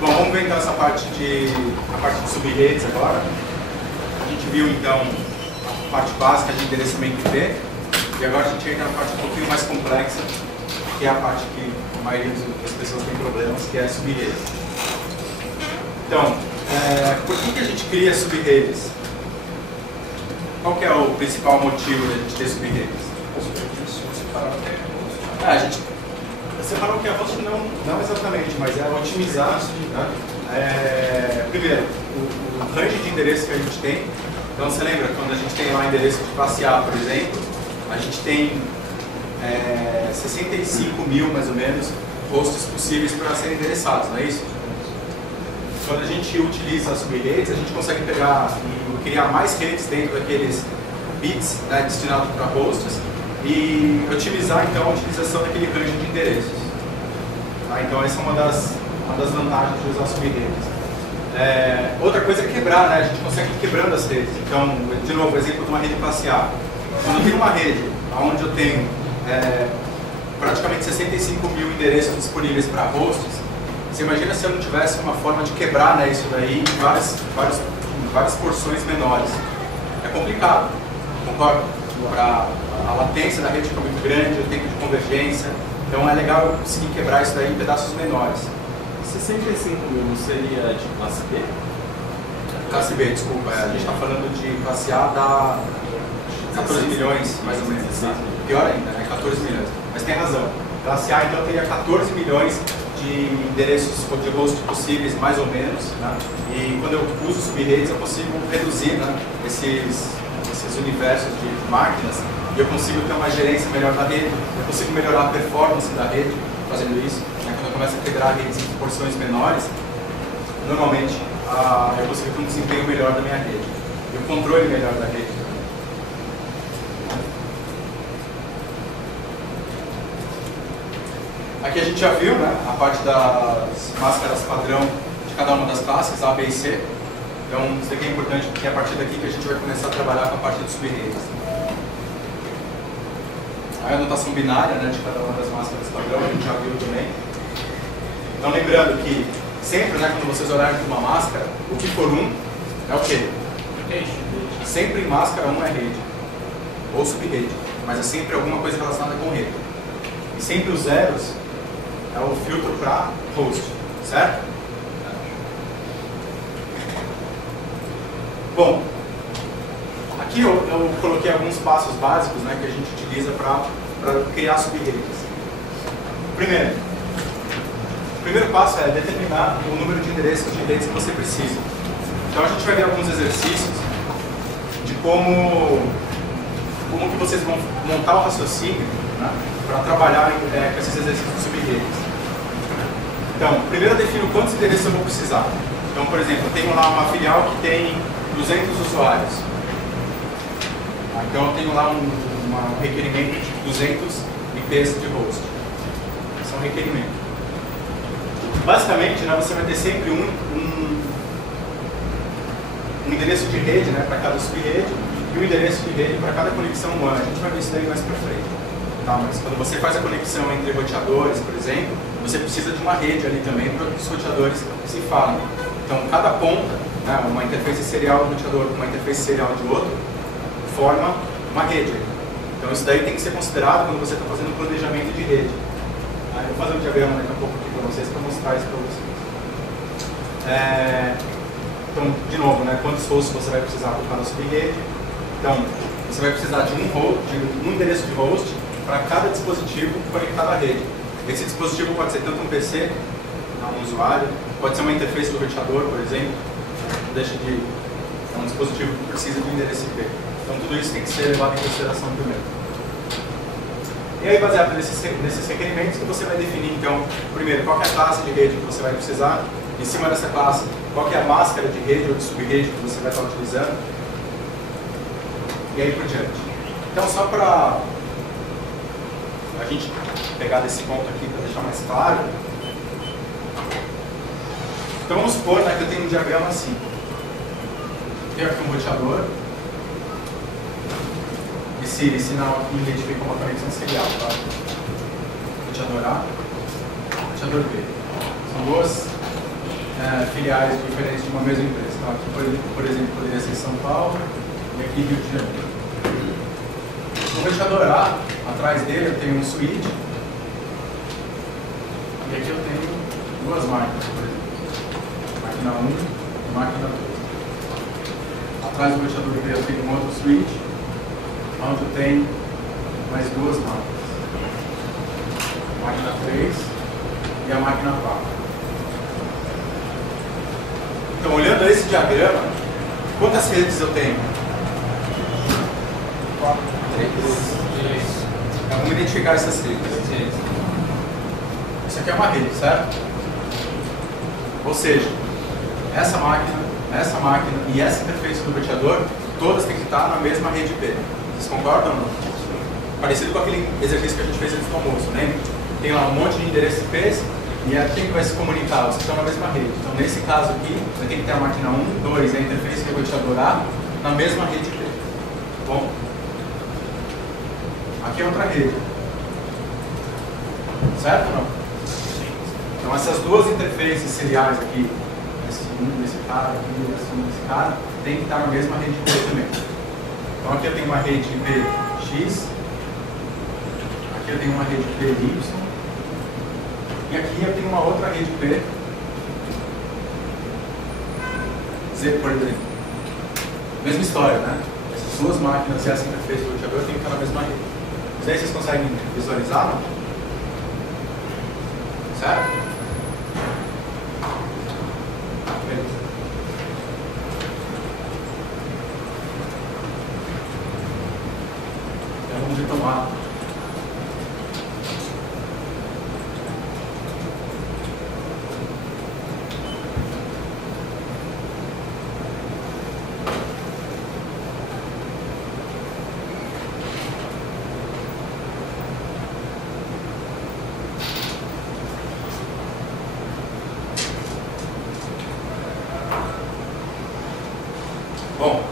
Bom, vamos ver então essa parte de subredes agora. A gente viu então a parte básica de endereçamento IP e agora a gente entra na parte um pouquinho mais complexa, que é a parte que a maioria das pessoas tem problemas, que é subredes. Então, por que a gente cria subredes? Qual que é o principal motivo de a gente ter subredes? A gente separar o que é host não exatamente, mas é otimizar. Né? Primeiro, o range de endereço que a gente tem. Então você lembra quando a gente tem lá endereço de classe A, por exemplo, a gente tem 65 mil mais ou menos hosts possíveis para serem endereçados, não é isso? Quando a gente utiliza as subredes, a gente consegue pegar e criar mais redes dentro daqueles bits, né, destinados para hosts e otimizar então a utilização daquele range de endereços. Tá? Então essa é uma das vantagens de usar subredes. Outra coisa é quebrar, né? A gente consegue ir quebrando as redes. Então, de novo, exemplo de uma rede classe A. Quando eu tenho uma rede onde eu tenho praticamente 65 mil endereços disponíveis para hosts, você imagina se eu não tivesse uma forma de quebrar, né, isso daí em várias porções menores. É complicado, concordo? A latência da rede fica muito grande, o tempo de convergência. Então é legal eu conseguir quebrar isso daí em pedaços menores. 65 mil não seria de classe B? Classe B, desculpa. A gente está falando de classe A da 14 milhões, mais ou menos. Pior ainda, né? 14 milhões. Mas tem razão. Classe A, então, teria 14 milhões de endereços de host possíveis, mais ou menos. Né? E quando eu uso subredes, eu consigo reduzir, né, esses universos de máquinas e eu consigo ter uma gerência melhor da rede, eu consigo melhorar a performance da rede fazendo isso. Né? Quando eu começo a quebrar redes em porções menores, normalmente eu consigo ter um desempenho melhor da minha rede e o controle melhor da rede. Aqui a gente já viu, né, a parte das máscaras padrão de cada uma das classes, A, B e C. Então, isso aqui é importante porque é a partir daqui que a gente vai começar a trabalhar com a parte de subredes. A anotação binária, né, de cada uma das máscaras padrão, a gente já viu também. Então, lembrando que sempre, né, quando vocês olharem para uma máscara, o que for é o quê? Sempre máscara 1 é rede, ou subrede, mas é sempre alguma coisa relacionada com rede. E sempre os zeros é o filtro para host, certo? Bom, aqui eu coloquei alguns passos básicos, né, que a gente utiliza para criar subredes. O primeiro passo é determinar o número de endereços de redes que você precisa. Então a gente vai ver alguns exercícios de como que vocês vão montar o raciocínio, né, para trabalhar com esses exercícios de subredes. Então, primeiro eu defino quantos endereços eu vou precisar. Então, por exemplo, eu tenho lá uma filial que tem 200 usuários. Então eu tenho lá um requerimento de 200 IPs de host. Esse é um requerimento. Basicamente, né, você vai ter sempre um endereço de rede, né, para cada subrede e um endereço de rede para cada conexão humana. A gente vai ver isso daí mais para frente. Tá? Mas quando você faz a conexão entre roteadores, por exemplo, você precisa de uma rede ali também para que os roteadores se falem. Então, cada ponta, né, uma interface serial de um roteador com uma interface serial de outro, forma uma rede. Então, isso daí tem que ser considerado quando você está fazendo um planejamento de rede. Eu vou fazer um diagrama daqui a pouco aqui para vocês, para mostrar isso para vocês. Então, de novo, né, quantos hosts você vai precisar para cada subrede? Então, você vai precisar de um endereço de host para cada dispositivo conectado à rede. Esse dispositivo pode ser tanto um PC, um usuário, pode ser uma interface do roteador, por exemplo. É um dispositivo que precisa de um endereço IP. Então, tudo isso tem que ser levado em consideração primeiro. E aí, baseado nesses requerimentos, que você vai definir, então, primeiro, qual é a classe de rede que você vai precisar, em cima dessa classe, qual é a máscara de rede ou de subrede que você vai estar utilizando, e aí por diante. Então, só para a gente pegar desse ponto aqui, para deixar mais claro, então vamos supor, né, que eu tenho um diagrama assim. Tenho aqui um roteador. Esse sinal aqui identifica uma conexão serial, tá? Roteador A, roteador B. São duas filiais diferentes de uma mesma empresa. Então, aqui, por exemplo, poderia ser São Paulo e aqui Rio de Janeiro. No roteador A, atrás dele eu tenho um switch e aqui eu tenho duas máquinas, por exemplo. Máquina 1 e máquina 2. Atrás do roteador B eu tenho um outro switch, onde eu tenho mais duas máquinas. Máquina 3 e a máquina 4. Então, olhando esse diagrama, quantas redes eu tenho? 3. Então, vamos identificar essas redes. Isso aqui é uma rede, certo? Ou seja, essa máquina e essa interface do roteador, todas têm que estar na mesma rede IP. Vocês concordam ou não? Parecido com aquele exercício que a gente fez antes do almoço, né? Tem lá um monte de endereços IPs e é quem que vai se comunicar? Vocês estão na mesma rede. Então, nesse caso aqui, você tem que ter a máquina 1, 2 e a interface do roteador A na mesma rede IP. Bom, aqui é outra rede. Certo ou não? Então, essas duas interfaces seriais aqui, esse cara aqui, esse cara, tem que estar na mesma rede IP também. Então, aqui eu tenho uma rede IP X, aqui eu tenho uma rede IP Y, e aqui eu tenho uma outra rede IP Z, por exemplo. Mesma história, né? Essas duas máquinas e essa interface do roteador tem que estar na mesma rede. Não sei se vocês conseguem visualizar, não? Certo? Beleza. Então vamos retomar. Bom,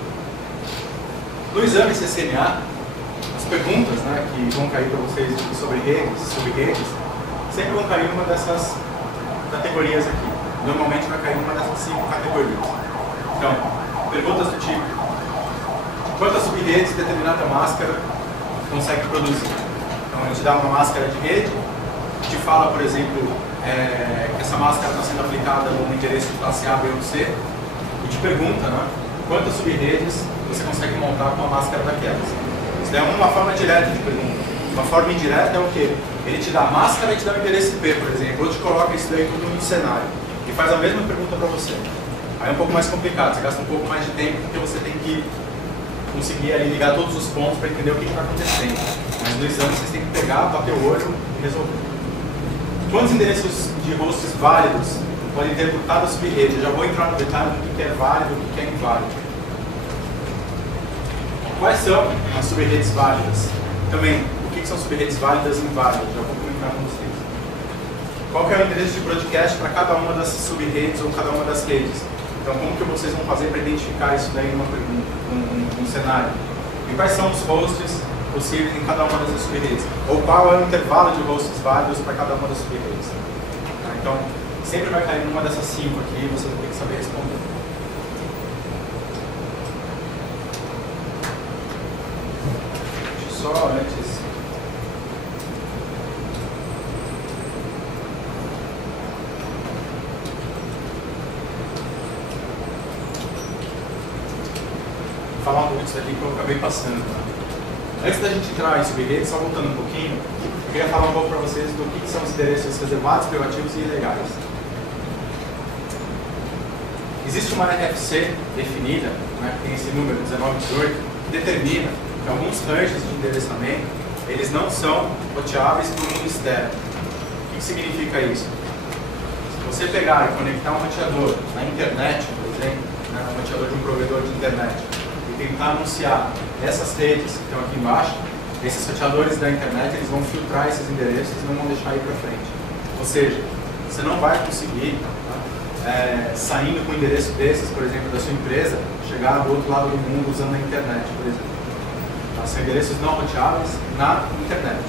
no exame CCNA, as perguntas, né, que vão cair para vocês sobre redes, sempre vão cair uma dessas categorias aqui. Normalmente vai cair uma dessas 5 categorias. Então, perguntas do tipo: quantas subredes determinada máscara consegue produzir? Então, a gente dá uma máscara de rede, te fala, por exemplo, que essa máscara está sendo aplicada num endereço de classe A, B ou C, e te pergunta, né, quantas subredes você consegue montar com uma máscara daquelas. Isso é uma forma direta de pergunta. Uma forma indireta é o quê? Ele te dá a máscara e te dá um endereço IP, por exemplo, ou te coloca isso daí tudo no cenário e faz a mesma pergunta para você. Aí é um pouco mais complicado, você gasta um pouco mais de tempo porque você tem que conseguir ali ligar todos os pontos para entender o que está acontecendo. Mas no exame vocês têm que pegar, bater o olho e resolver. Quantos endereços de hosts válidos podem ter por cada subrede? Eu já vou entrar no detalhe do que é válido e o que é inválido. Quais são as subredes válidas? Também, o que são subredes válidas e inválidas? Já vou comentar com vocês. Qual que é o endereço de broadcast para cada uma das subredes ou cada uma das redes? Então, como que vocês vão fazer para identificar isso daí numa pergunta, num cenário? E quais são os hosts possíveis em cada uma dessas subredes? Ou qual é o intervalo de hosts válidos para cada uma das subredes? Então, sempre vai cair numa dessas 5 aqui e você vai ter que saber responder. Só antes. Vou falar um pouco disso aqui que eu acabei passando. Antes da gente entrar em subredes, só voltando um pouquinho, eu queria falar um pouco para vocês do que são os endereços reservados, privativos e ilegais. Existe uma RFC definida, né, que tem esse número 1918, que determina que alguns ranges de endereçamento eles não são roteáveis para o mundo externo. O que significa isso? Se você pegar e conectar um roteador na internet, por exemplo, né, um roteador de um provedor de internet, e tentar anunciar essas redes que estão aqui embaixo, esses roteadores da internet eles vão filtrar esses endereços e não vão deixar ir para frente. Ou seja, você não vai conseguir, saindo com um endereço desses, por exemplo, da sua empresa, chegar do outro lado do mundo usando a internet, por exemplo. São endereços não roteáveis na internet.